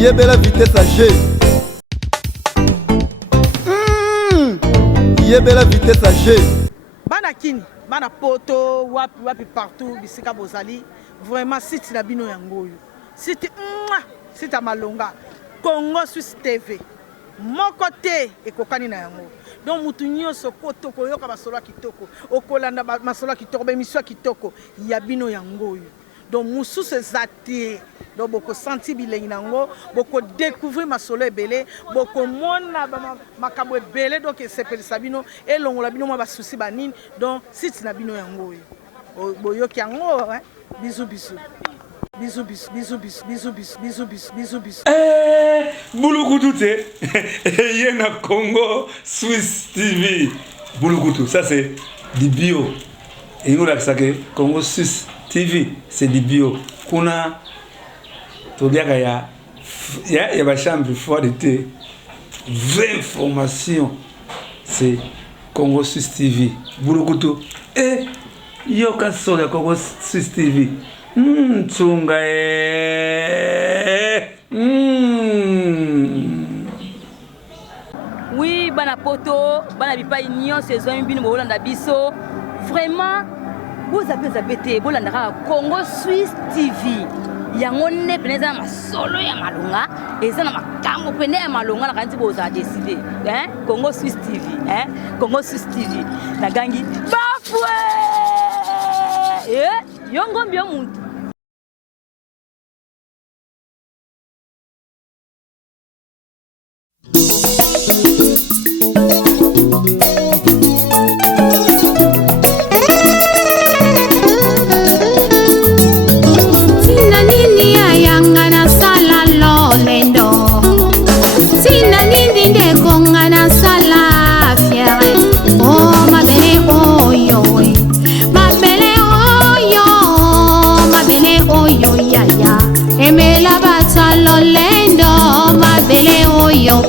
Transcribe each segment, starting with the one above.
Yebela vitesse à G. Yebela vitesse à G. Bana kini, bana poto, wapi partout, bisika bozali. Vraiment, site na bino yangoyo. Site malonga. Congo Suisse TV. Mon côté, et kokani na yango. Donc, mutunyo sokoto, koyoka basolo kitoko. Okolanda basolo kitoko, bemiswa kitoko. Yabino yangoyo. Donc, moussou se zate. Donc, boko senti bilengi nango, boko découvrir ma solo ebele, boko mona makabo ebele, donc c'est per sabino et longola bino ma souci banine. Donc, site na bino yango. Boyoki yango, hein. Bisous. Bisous. Boulou c'est Yena Congo Suisse TV. Boulou ça c'est du bio. Et nous là que Congo Suisse TV c'est du bio. Kuna Todiaka ya ma chambre froide de vraie information. C'est Congo Suisse TV. Boulou et yoka sur le Congo Suisse TV. Tsunga Oui, bana poto, bana bipa union saison bino bolanda biso. Vraiment, vous avez été bolanda Congo Suisse TV. Yango ne peneza masolo ya malonga, eza na makambo pene ya malonga na kanti boza décider, hein? Congo Suisse TV, hein? Congo Suisse TV. Na gangi bafwe. Yongo mbio muntu.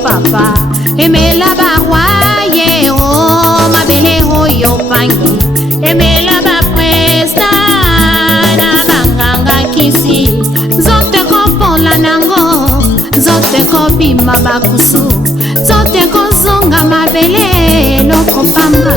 Papa, aimez la baroye, oh ma belle, oh yo pangi, aimez la bapresta, na banganga kisi, zote ko la nango, zote ko bima bakusu, zote ko zonga ma belle, loko pamba.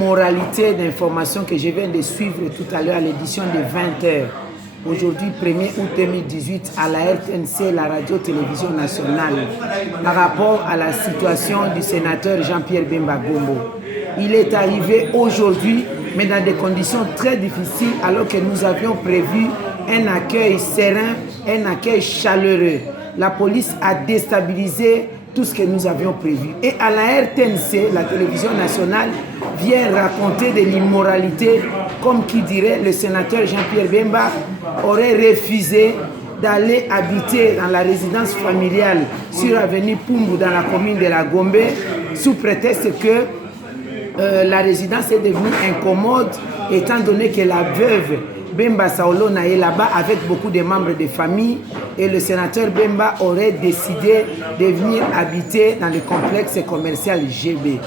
Moralité d'information que je viens de suivre tout à l'heure à l'édition de 20h. Aujourd'hui, 1er août 2018, à la RTNC, la radio-télévision nationale, par rapport à la situation du sénateur Jean-Pierre Bemba Gombo. Il est arrivé aujourd'hui, mais dans des conditions très difficiles, alors que nous avions prévu un accueil serein, un accueil chaleureux. La police a déstabilisé tout ce que nous avions prévu. Et à la RTNC, la télévision nationale, vient raconter de l'immoralité, comme qui dirait le sénateur Jean-Pierre Bemba aurait refusé d'aller habiter dans la résidence familiale sur l'avenue Pumbu dans la commune de la Gombe, sous prétexte que la résidence est devenue incommode, étant donné que la veuve Bemba Saolona est là-bas avec beaucoup de membres de famille et le sénateur Bemba aurait décidé de venir habiter dans le complexe commercial GB.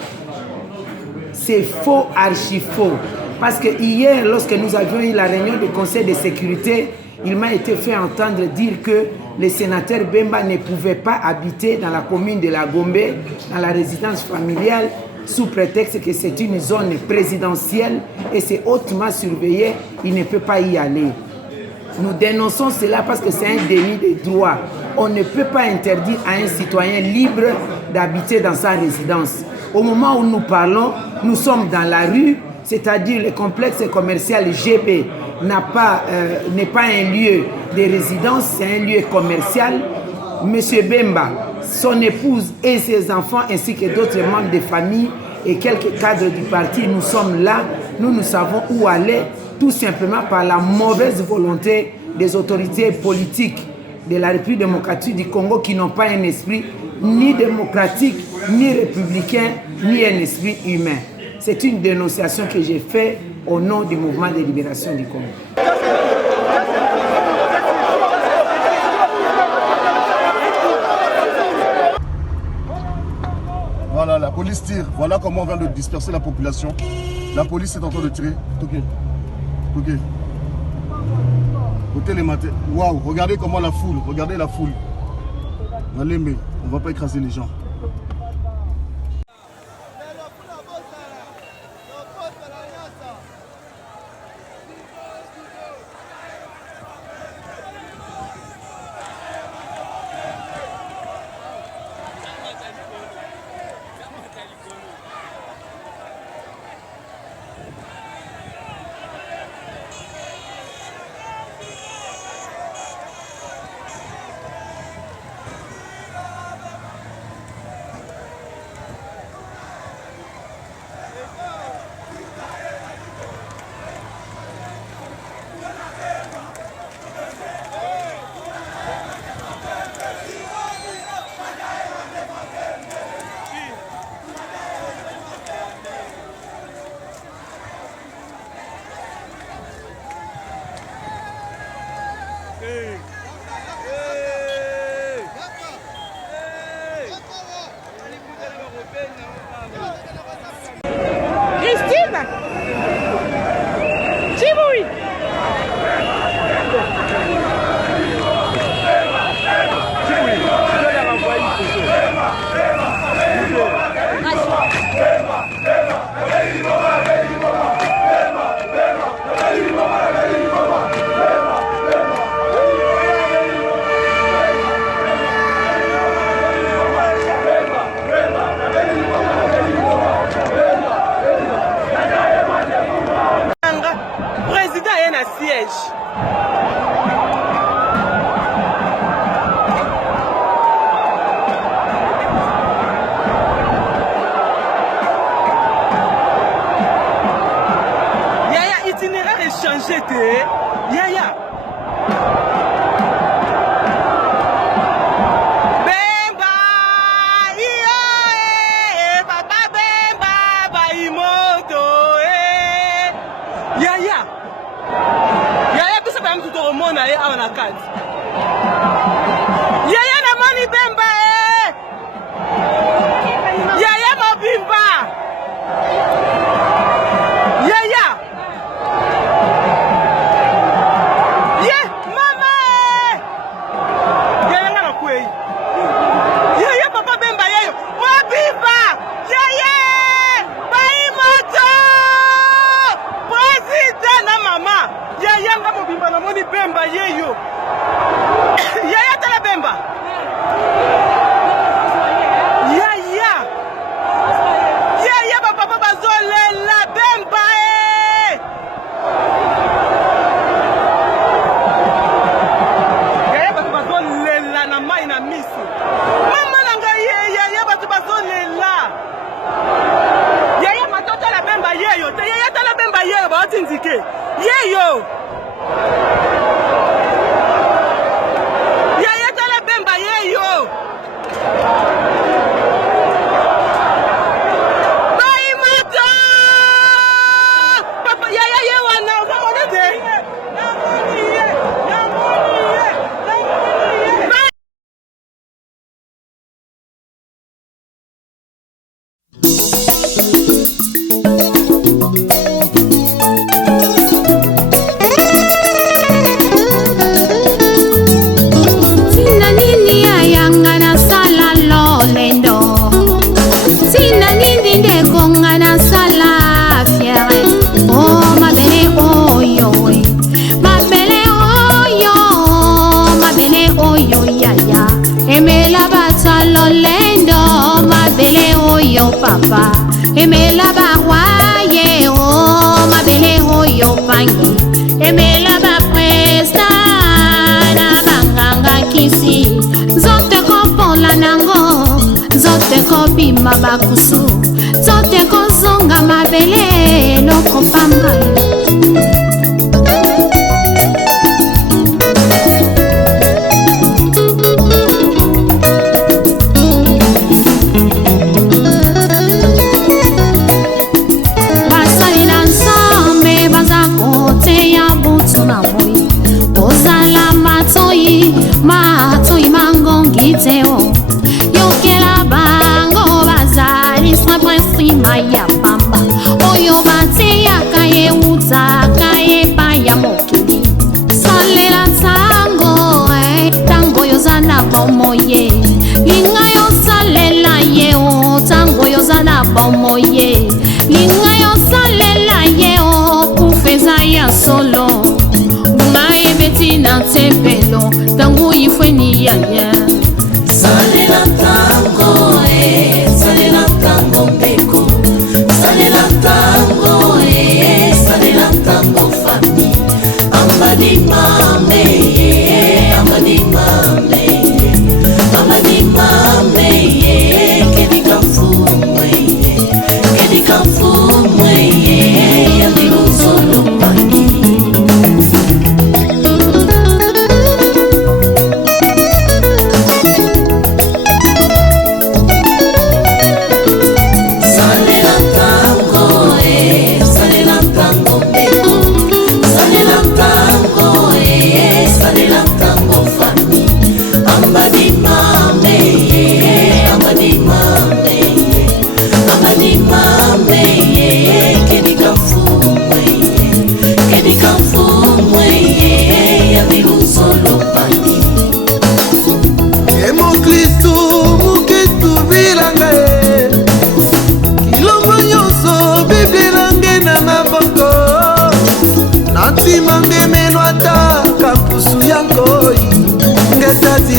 C'est faux, archi faux. Parce que hier, lorsque nous avions eu la réunion du conseil de sécurité, il m'a été fait entendre dire que le sénateur Bemba ne pouvait pas habiter dans la commune de la Gombe, dans la résidence familiale, sous prétexte que c'est une zone présidentielle et c'est hautement surveillé, il ne peut pas y aller. Nous dénonçons cela parce que c'est un déni de droit. On ne peut pas interdire à un citoyen libre d'habiter dans sa résidence. Au moment où nous parlons, nous sommes dans la rue, c'est-à-dire le complexe commercial GB n'est pas un lieu de résidence, c'est un lieu commercial. Monsieur Bemba, son épouse et ses enfants ainsi que d'autres membres de famille et quelques cadres du parti, nous sommes là, nous savons où aller, tout simplement par la mauvaise volonté des autorités politiques de la République démocratique du Congo qui n'ont pas un esprit ni démocratique, ni républicain, ni un esprit humain. C'est une dénonciation que j'ai faite au nom du mouvement de libération du Congo. Voilà, la police tire. Voilà comment on vient de disperser la population. La police est en train de tirer. Ok. Côté les matins. Waouh, regardez comment la foule. Regardez la foule. Allez, mais on ne va pas écraser les gens. Christine Chiboui. Président est un siège. Yaya itinéraire échangé de Yaya. Bemba, iya, papa Bemba, baimoto, Yaya. Yaya tout ça va me tout au monde aller à la carte. Yaya na moni Bemba Yaya Mobimba. Yaya. Mama. Yaya na kwei. Yaya papa Bemba Yaya Mobimba. Yaya. Baimoto. Président na mama. Yaya nga Mobimba na moni Bemba yeyo. Yaya tala Bemba. Yaya. Yaya papa bazole la Bemba Yaya papa bazole la na mai na misi. Mama nanga yaya batu bazole la. Yaya matoto la Bemba yeyo. Yaya tala Bemba yeyo ba otindike. Yeyo. Yaya tala Bemba yeyo. Baimoto. Papa yaya yewa na kamone de. Sina nini ayanga na sala lolendo. Sina nini ndekonga na sala fiere. Oh mabele oyo we. Mabele oyo yaya. Emela bata lolendo. Mabele oyo papa. Emela barwaye oh mabele oyo pangi. Emela ba presta na banganga kisi. Zote kopola nango. Zote kopima bakusu. Zote kozonga mabele loko pamba.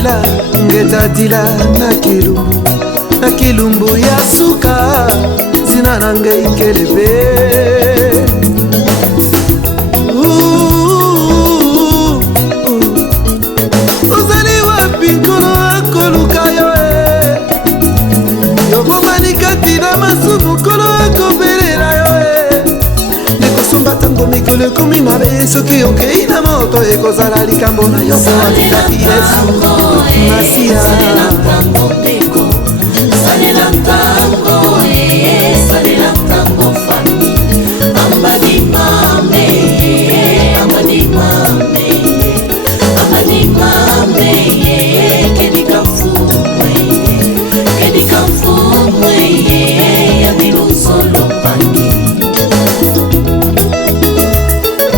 dila ngeta dila na kilumbu ya suka zina na ngai kelebe ozali wapi nkolo akoluka yo yobomani kati na masumu nkolo akobelela yo nekosomba ntango mikolo ekomi mabe soki okei na moto ekozala likambo na yo po atikaki yesu masiya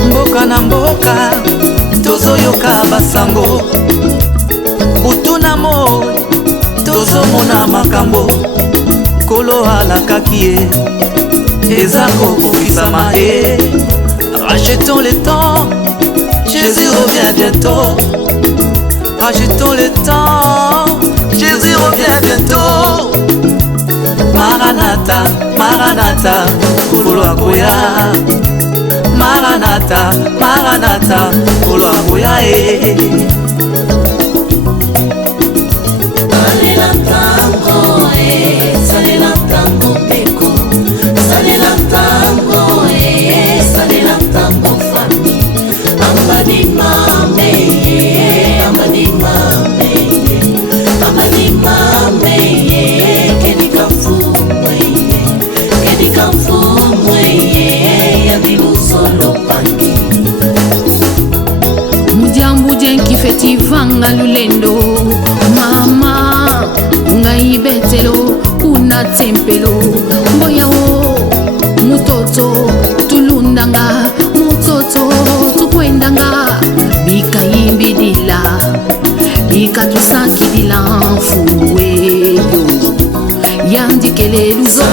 mboka na mboka tozoyoka basango butu na moi tozomona makambo kolo alakaki ye eza kokokisama ye rachetons le temps Jésus revient bientôt rachetons le temps Jésus revient bientôt Maranatha Maranatha kolo akoya Maranatha Maranatha kolo akoya e Tivanga lulendo mama ngai betelo kuna tempelo mboya o mutoto tulundanga mutoto tukwendanga bikayimbidila bikatusakidila mfuweyo yandikele luzo